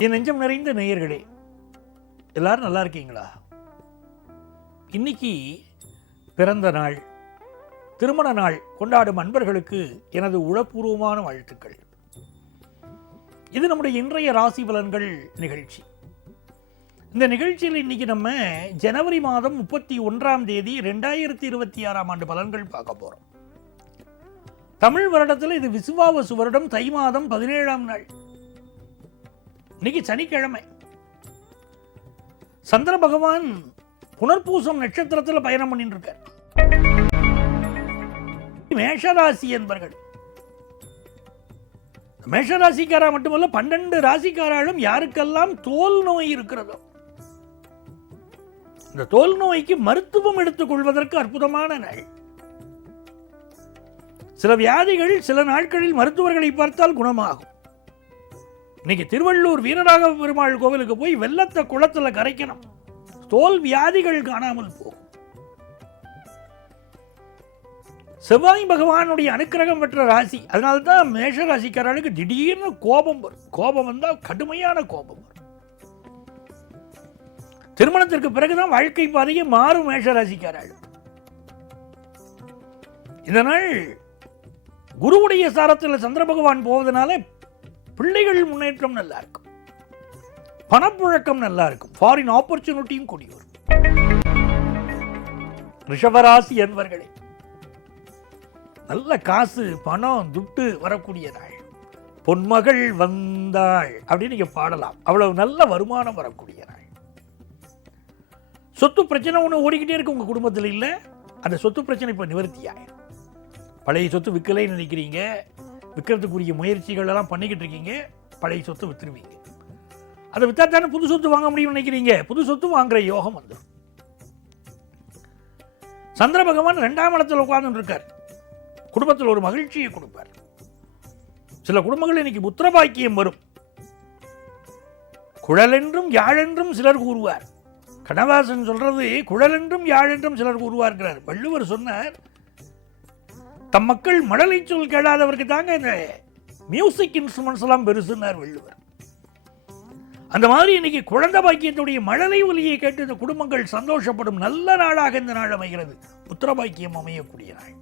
என் நெஞ்சம் நிறைந்த நேயர்களே எல்லாரும் நல்லா இருக்கீங்களா? இன்னைக்கு பிறந்த நாள் திருமண நாள் கொண்டாடும் அன்பர்களுக்கு எனது உளப்பூர்வமான வாழ்த்துக்கள். இது நம்முடைய இன்றைய ராசி பலன்கள் நிகழ்ச்சி. இந்த நிகழ்ச்சியில் இன்னைக்கு நம்ம ஜனவரி மாதம் முப்பத்தி ஒன்றாம் தேதி ரெண்டாயிரத்தி இருபத்தி ஆறாம் ஆண்டு பலன்கள் பார்க்க போறோம். தமிழ் வருடத்தில் இது விசுவாவசு வருடம் தை மாதம் பதினேழாம் நாள். இன்னைக்கு சனிக்கிழமை. சந்திர பகவான் புனர்பூசம் நட்சத்திரத்தில் பயணம் பண்ணிட்டு இருக்கார் மேஷராசி என்பர்கள். மேஷராசிக்காரா மட்டுமல்ல பன்னெண்டு ராசிக்காராலும் யாருக்கெல்லாம் தோல் நோய் இருக்கிறதோ இந்த தோல் நோய்க்கு மருத்துவம் எடுத்துக் கொள்வதற்கு அற்புதமான நாள். சில வியாதிகள் சில நாட்களில் மருத்துவர்களை பார்த்தால் குணமாகும். இன்னைக்கு திருவள்ளூர் வீரராக பெருமாள் கோவிலுக்கு போய் வெள்ளத்தை குளத்தில் கரைக்கணும். தோல் வியாதிகள் காணாமல் போகும் செவ்வாய் பகவானுடைய அனுக்கிரகம் பெற்ற ராசி. அதனால தான் மேஷ ராசிக்காரர்களுக்கு திடீர்னு கோபம் வரும். கோபம் வந்தால் கடுமையான கோபம் வரும். திருமணத்திற்கு பிறகுதான் வாழ்க்கை பாதையை மாறும் மேஷ ராசிக்காரர்கள் இதனால் குருவுடைய சாரத்தில் சந்திர பகவான் போவதனால பிள்ளைகள் முன்னேற்றம் நல்லா இருக்கும் பணப்புழக்கம் நல்லா இருக்கும் ஃபாரின் ஆப்பர்ச்சுனிட்டியும் கூடி வரும். ரிஷபராசி என்பர்களே நல்ல காசு பணம் துட்டு வரக்கூடிய நாள் பொன்மகள் வந்தாள் அப்படின்னு நீங்க பாடலாம். அவ்வளவு நல்ல வருமானம் வரக்கூடிய நாள் சொத்து பிரச்சனை ஒன்று ஓடிக்கிட்டே இருக்கு உங்க குடும்பத்தில் இல்லை? அந்த சொத்து பிரச்சனை இப்போ நிவர்த்தி ஆயிரும் பழைய சொத்து விற்கலைன்னு நினைக்கிறீங்க. விற்கிறதுக்குரிய முயற்சிகள் எல்லாம் பண்ணிக்கிட்டு இருக்கீங்க. பழைய சொத்து வித்துருவீங்க. அதை விற்றா தானே புது சொத்து வாங்க முடியும்னு நினைக்கிறீங்க? புது சொத்து வாங்குற யோகம் வந்துடும் சந்திர பகவான் ரெண்டாம் இடத்துல உட்கார்ந்து இருக்கார் குடும்பத்தில் ஒரு மகிழ்ச்சியை கொடுப்பார். சில குடும்பங்கள் இன்னைக்கு புத்திரபாக்கியம் வரும். குழலென்றும் யாழென்றும் சிலர் கூறுவார். கனவாசன் சொல்றது குழலென்றும் யாழென்றும் சிலர் கூறுவார்கிறார் வள்ளுவர் சொன்னார் தம் மக்கள் மழலை சொல் கேளாதவருக்கு தாங்க இந்த மியூசிக் இன்ஸ்ட்ருமெண்ட்ஸ் எல்லாம் பெருசுன்னார் வள்ளுவர். அந்த மாதிரி இன்னைக்கு குழந்தை பாக்கியத்துடைய மழலை ஒலியை கேட்டு இந்த குடும்பங்கள் சந்தோஷப்படும் நல்ல நாளாக இந்த நாள் அமைகிறது. புத்திர பாக்கியம் அமையக்கூடிய நாள்.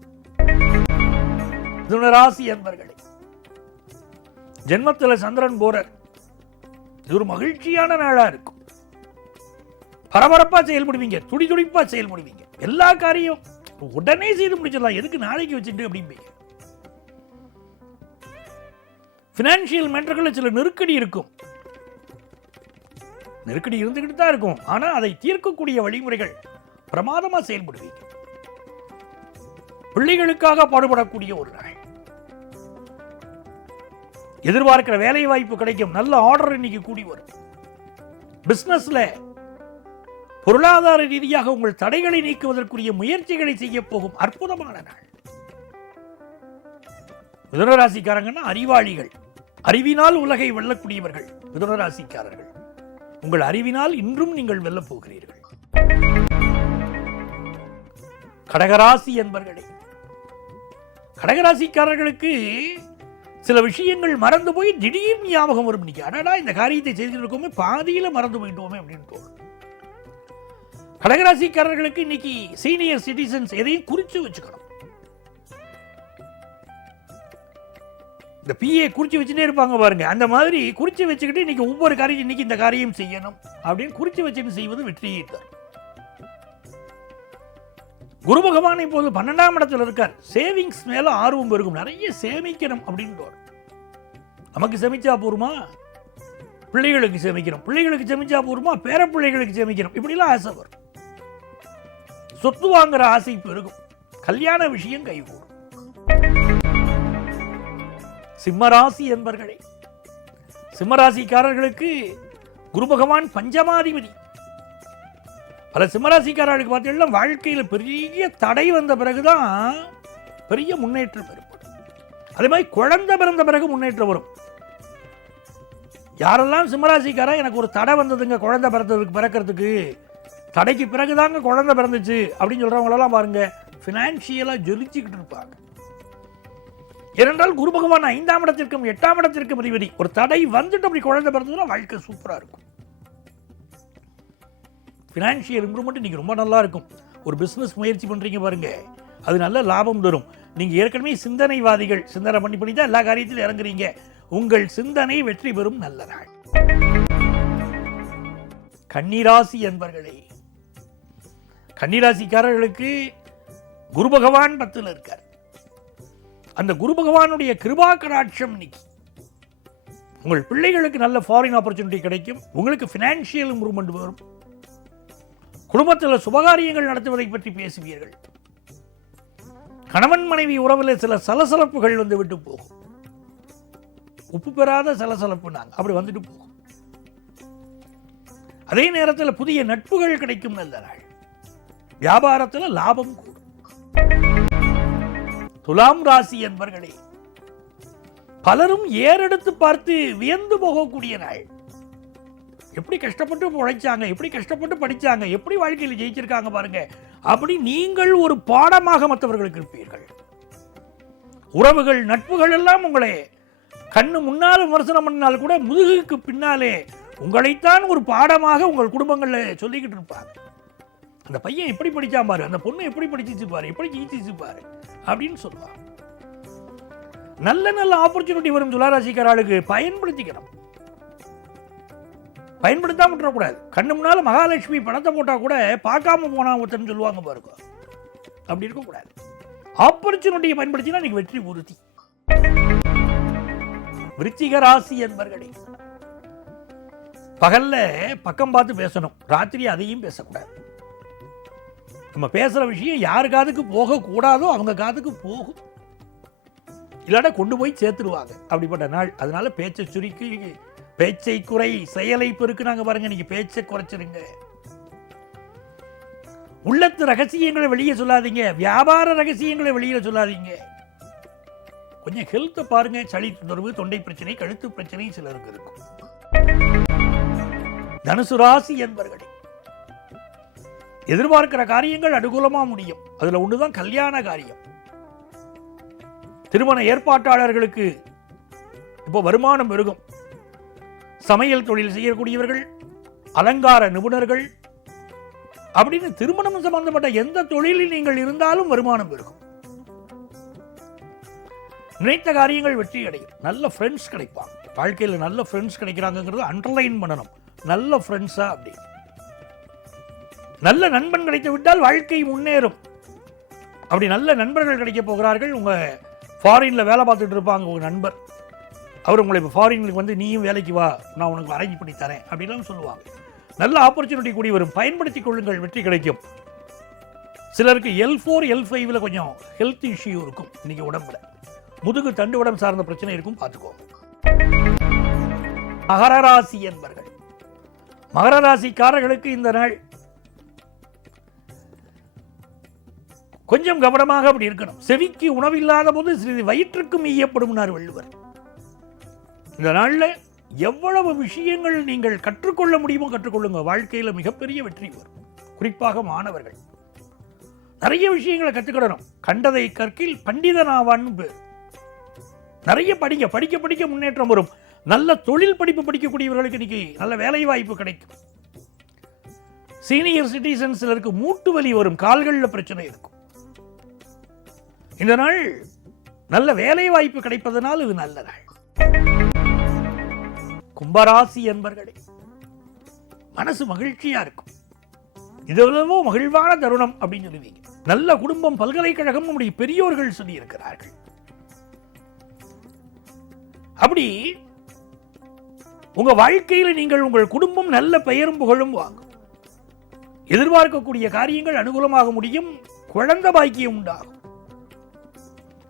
துணராசி என்பர்களே ஜென்மத்தில் சந்திரன் போரர் இது ஒரு மகிழ்ச்சியான நாளா இருக்கும். பரபரப்பா செயல்படுவீங்க துடி துடிப்பா செயல்படுவீங்க. எல்லா காரியம் உடனே செய்து முடிச்சிடலாம் எதுக்கு நாளைக்கு வச்சுட்டு அப்படிம்பீங்க பினான்சியல் மேட்டர்களில் சில நெருக்கடி இருக்கும். நெருக்கடி இருந்துகிட்டு தான் இருக்கும். ஆனா அதை தீர்க்கக்கூடிய வழிமுறைகள் பிரமாதமா செயல்படுவீங்க. பிள்ளைகளுக்காக பாடுபடக்கூடிய ஒரு நாள். எதிர்பார்க்கிற வேலை வாய்ப்பு கிடைக்கும். நல்ல ஆர்டர் இன்னைக்கு கூடி வரும். பிசினஸ்ல பொருளாதார ரீதியாக உங்கள் தடைகளை நீக்குவதற்குரிய முயற்சிகளை செய்ய போகும் அற்புதமான நாள். மிதுனராசிக்காரங்கன்னா அறிவாளிகள். அறிவினால் உலகை வெல்லக்கூடியவர்கள் மிதுனராசிக்காரர்கள். உங்கள் அறிவினால் இன்றும் நீங்கள் வெல்லப் போகிறீர்கள். கடகராசி என்பர்களே கடகராசிக்காரர்களுக்கு சில விஷயங்கள் மறந்து போய் திடீர் ஞாபகம் வரும் இன்னைக்கு. அடடா இந்த காரியத்தை செய்துட்டு இருக்கோமே பாதியில மறந்து போயிட்டோமே அப்படின்னு தோணும். கடகராசிக்காரர்களுக்கு இன்னைக்கு சீனியர் சிட்டிசன்ஸ் எதையும் குறிச்சு வச்சுக்கணும். இந்த பிஏ குறிச்சு வச்சுட்டே இருப்பாங்க பாருங்க. அந்த மாதிரி குறிச்சு வச்சுக்கிட்டு இன்னைக்கு ஒவ்வொரு காரியம் இன்னைக்கு இந்த காரியம் செய்யணும் அப்படின்னு குறிச்சு வச்சுட்டு செய்வது வெற்றியை தரும் குரு பகவான் இப்போது பன்னெண்டாம் இடத்துல இருக்கார். சேவிங்ஸ் மேல ஆர்வம் பெருகும். நிறைய சேமிக்கணும் அப்படின்னு நமக்கு சேமிச்சா போருமா? பிள்ளைகளுக்கு சேமிக்கணும். பிள்ளைகளுக்கு சேமிச்சா போருமா? பேர பிள்ளைகளுக்கு சேமிக்கணும். இப்படிலாம் ஆசை வரும். சொத்து வாங்குற ஆசை பெருகும் கல்யாண விஷயம் கைகூடும். சிம்மராசி என்பர்களே சிம்மராசிக்காரர்களுக்கு குரு பகவான் பஞ்சமாதிபதி. பல சிம்மராசிக்காரர்களுக்கு பார்த்தீங்கன்னா வாழ்க்கையில் பெரிய தடை வந்த பிறகுதான் பெரிய முன்னேற்றம் ஏற்படும் அதே மாதிரி குழந்தை பிறந்த பிறகு முன்னேற்றம் வரும். யாரெல்லாம் சிம்மராசிக்காரா எனக்கு ஒரு தடை வந்ததுங்க குழந்தை பிறந்ததுக்கு பிறக்கிறதுக்கு தடைக்கு பிறகுதாங்க குழந்தை பிறந்துச்சு அப்படின்னு சொல்றவங்களெல்லாம் பாருங்க. ஃபினான்ஷியலாக ஜொலிச்சுக்கிட்டு இருப்பாங்க. ஏனென்றால் குரு பகவான் ஐந்தாம் இடத்திற்கும் எட்டாம் இடத்திற்கும் அதிபதி. ஒரு தடை வந்துட்டு அப்படி குழந்தை பிறந்ததுன்னா வாழ்க்கை சூப்பராக இருக்கும். ஃபினான்ஷியல் இம்ப்ரூவ்மெண்ட் இன்றைக்கி ரொம்ப நல்லா இருக்கும். ஒரு பிஸ்னஸ் முயற்சி பண்ணுறீங்க பாருங்க. அது நல்ல லாபம் தரும். நீங்கள் ஏற்கனவே சிந்தனைவாதிகள். சிந்தனை பண்ணி பண்ணி தான் எல்லா காரியத்திலும் இறங்குறீங்க. உங்கள் சிந்தனை வெற்றி பெறும் நல்ல நாள். கன்னிராசி என்பர்களே கன்னிராசிக்காரர்களுக்கு குரு பகவான் பத்தில் இருக்கார். அந்த குரு பகவானுடைய கிருபா கடாட்சம் இன்னைக்கு. உங்கள் பிள்ளைகளுக்கு நல்ல ஃபாரின் ஆப்பர்ச்சுனிட்டி கிடைக்கும். உங்களுக்கு ஃபினான்ஷியல் இம்ப்ரூவ்மெண்ட் வரும். குடும்பத்தில் சுபகாரியங்கள் நடத்துவதை பற்றி பேசுவீர்கள். கணவன் மனைவி உறவில் சில சலசலப்புகள் வந்து விட்டு போகும். உப்பு பெறாத சலசலப்பு நாங்கள் அப்படி வந்துட்டு போகும். அதே நேரத்தில் புதிய நட்புகள் கிடைக்கும் நல்ல நாள். வியாபாரத்தில் லாபம் கூடும். துலாம் ராசி என்பர்களே பலரும் ஏறெடுத்து பார்த்து வியந்து போகக்கூடிய நாள். எப்படி கஷ்டப்பட்டு உழைச்சாங்க எப்படி கஷ்டப்பட்டு படிச்சாங்க எப்படி வாழ்க்கையில் ஜெயிச்சிருக்காங்க பாருங்க. அப்படி நீங்கள் ஒரு பாடமாக மற்றவர்களுக்கு இருப்பீர்கள். உறவுகள் நட்புகள் எல்லாம் உங்களை கண்ணு முன்னால் விமர்சனம் பண்ணால் கூட முதுகுக்கு பின்னாலே உங்களைத்தான் ஒரு பாடமாக உங்கள் குடும்பங்களில் சொல்லிக்கிட்டு இருப்பாங்க. அந்த பையன் எப்படி படித்தான் பாரு அந்த பொண்ணு எப்படி படிச்சிச்சு பாரு எப்படி ஜீச்சிச்சு பாரு அப்படின்னு சொல்லுவான். நல்ல நல்ல ஆப்பர்ச்சுனிட்டி வரும் துளாராசிக்காராளுக்கு பயன்படுத்திக்கணும். பயன்படுத்தாம விட்டுறக்கூடாது. கண்ணு முன்னால மகாலட்சுமி பணத்தை போட்டா கூட பார்க்காம போனா ஒருத்தன் சொல்லுவாங்க பாருங்க. அப்படி இருக்கக்கூடாது. ஆப்பர்ச்சுனிட்டியை பயன்படுத்தினா நீங்க வெற்றி உறுதி. விருச்சிக ராசி என்பர்களே பகல்ல பக்கம் பார்த்து பேசணும். ராத்திரி அதையும் பேசக்கூடாது. நம்ம பேசுற விஷயம் யார் காதுக்கு போகக்கூடாதோ அவங்க காதுக்கு போகும். இல்லாட்டா கொண்டு போய் சேர்த்துருவாங்க. அப்படிப்பட்ட நாள். அதனால பேச்சை சுருக்கி பேச்சை குறை செயலை பெருக்கு நாங்கள் பாருங்க. நீங்க பேச்சை குறைச்சிருங்க. உள்ளத்து ரகசியங்களை வெளியே சொல்லாதீங்க. வியாபார ரகசியங்களை வெளியே சொல்லாதீங்க. கொஞ்சம் ஹெல்த்தை பாருங்க. சளி தொடர்பு தொண்டை பிரச்சனை கழுத்து பிரச்சனை சிலருக்கு இருக்கும். தனுசு ராசி என்பர்களே எதிர்பார்க்கிற காரியங்கள் அனுகூலமா முடியும். அதுல ஒண்ணுதான் கல்யாண காரியம். திருமண ஏற்பாட்டாளர்களுக்கு இப்போ வருமானம் பெருகும் சமையல் தொழில் செய்யக்கூடியவர்கள் அலங்கார நிபுணர்கள் அப்படின்னு திருமணம் சம்பந்தப்பட்ட எந்த தொழிலில் நீங்கள் இருந்தாலும் வருமானம் பெருகும் நினைத்த காரியங்கள் வெற்றி அடையும். நல்ல ஃப்ரெண்ட்ஸ் கிடைப்பாங்க. வாழ்க்கையில் நல்ல ஃப்ரெண்ட்ஸ் கிடைக்கிறாங்கிறது அண்டர்லைன் பண்ணணும். நல்ல ஃப்ரெண்ட்ஸா அப்படி நல்ல நண்பன் கிடைத்து விட்டால் வாழ்க்கை முன்னேறும். அப்படி நல்ல நண்பர்கள் கிடைக்க போகிறார்கள். உங்கள் ஃபாரினில் வேலை பார்த்துட்டு இருப்பாங்க உங்கள் நண்பர். அவர் உங்களை இப்போ ஃபாரினுக்கு வந்து நீயும் வேலைக்கு வா நான் உனக்கு அரேஞ்ச் பண்ணி தரேன் அப்படிலாம் சொல்லுவாங்க. நல்ல ஆப்பர்ச்சுனிட்டி கூடி வரும். பயன்படுத்திக் கொள்ளுங்கள் வெற்றி கிடைக்கும். சிலருக்கு எல் ஃபோர் எல் ஃபைவ்ல கொஞ்சம் ஹெல்த் இஷ்யூ இருக்கும். இன்னைக்கு உடம்புல. முதுகு தண்டு உடம்பு சார்ந்த பிரச்சனை இருக்கும் பார்த்துக்கோங்க. மகர ராசி என்பர்கள். மகர ராசிக்காரர்களுக்கு இந்த நாள் கொஞ்சம் கவனமாக அப்படி இருக்கணும். செவிக்கு உணவில்லாத போது சிறிது வயிற்றுக்கும் ஈயப்படும்னார் வள்ளுவர். இந்த நாளில் எவ்வளவு விஷயங்கள் நீங்கள் கற்றுக்கொள்ள முடியுமோ கற்றுக்கொள்ளுங்க. வாழ்க்கையில் மிகப்பெரிய வெற்றி வரும். குறிப்பாக மாணவர்கள். நிறைய விஷயங்களை கற்றுக்கிடணும் கண்டதை கற்கில் பண்டிதனாவான்னு பேர். நிறைய படிங்க. படிக்க படிக்க முன்னேற்றம் வரும். நல்ல தொழில் படிப்பு படிக்கக்கூடியவர்களுக்கு இன்னைக்கு நல்ல வேலை வாய்ப்பு கிடைக்கும். சீனியர் சிட்டிசன்ஸில் சிலருக்கு மூட்டு வலி வரும். கால்களில் பிரச்சனை இருக்கும். இந்த நாள் நல்ல வேலை வாய்ப்பு கிடைப்பதனால் இது நல்ல நாள். கும்பராசி என்பர்களே மனசு மகிழ்ச்சியா இருக்கும். இது மகிழ்வான தருணம் அப்படின்னு சொல்லுவீங்க. நல்ல குடும்பம் பல்கலைக்கழகம் நம்முடைய பெரியோர்கள் சொல்லி இருக்கிறார்கள் அப்படி உங்க வாழ்க்கையில நீங்கள் உங்கள் குடும்பம் நல்ல பெயரும் புகழும் வாங்கும். எதிர்பார்க்கக்கூடிய காரியங்கள் அனுகூலமாக முடியும் குழந்த பாக்கியம் உண்டாகும்.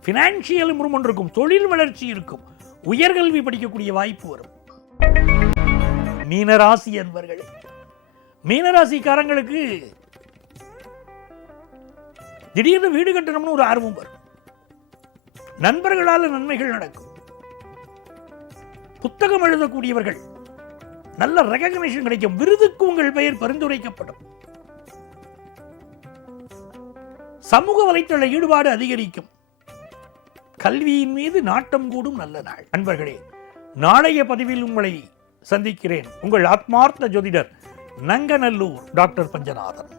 பினான்சியல் இம்ப்ரூவ்மெண்ட் இருக்கும் தொழில் வளர்ச்சி இருக்கும். உயர்கல்வி படிக்கக்கூடிய வாய்ப்பு வரும். மீனராசி என்பர்களே. மீனராசிக்காரங்களுக்கு திடீர்னு வீடு கட்டணும்னு ஒரு ஆர்வம் வரும். நண்பர்களால் நன்மைகள் நடக்கும். புத்தகம் எழுதக்கூடியவர்கள் நல்ல ரெகக்னேஷன் கிடைக்கும். விருதுக்கு உங்கள் பெயர் பரிந்துரைக்கப்படும். சமூக வலைத்தள ஈடுபாடு அதிகரிக்கும். கல்வியின் மீது நாட்டம் கூடும் நல்ல நாள். அன்பர்களே நாளைய பதிவில் உங்களை சந்திக்கிறேன் உங்கள் ஆத்மார்த்த ஜோதிடர் நங்கநல்லூர் டாக்டர் பஞ்சநாதன்.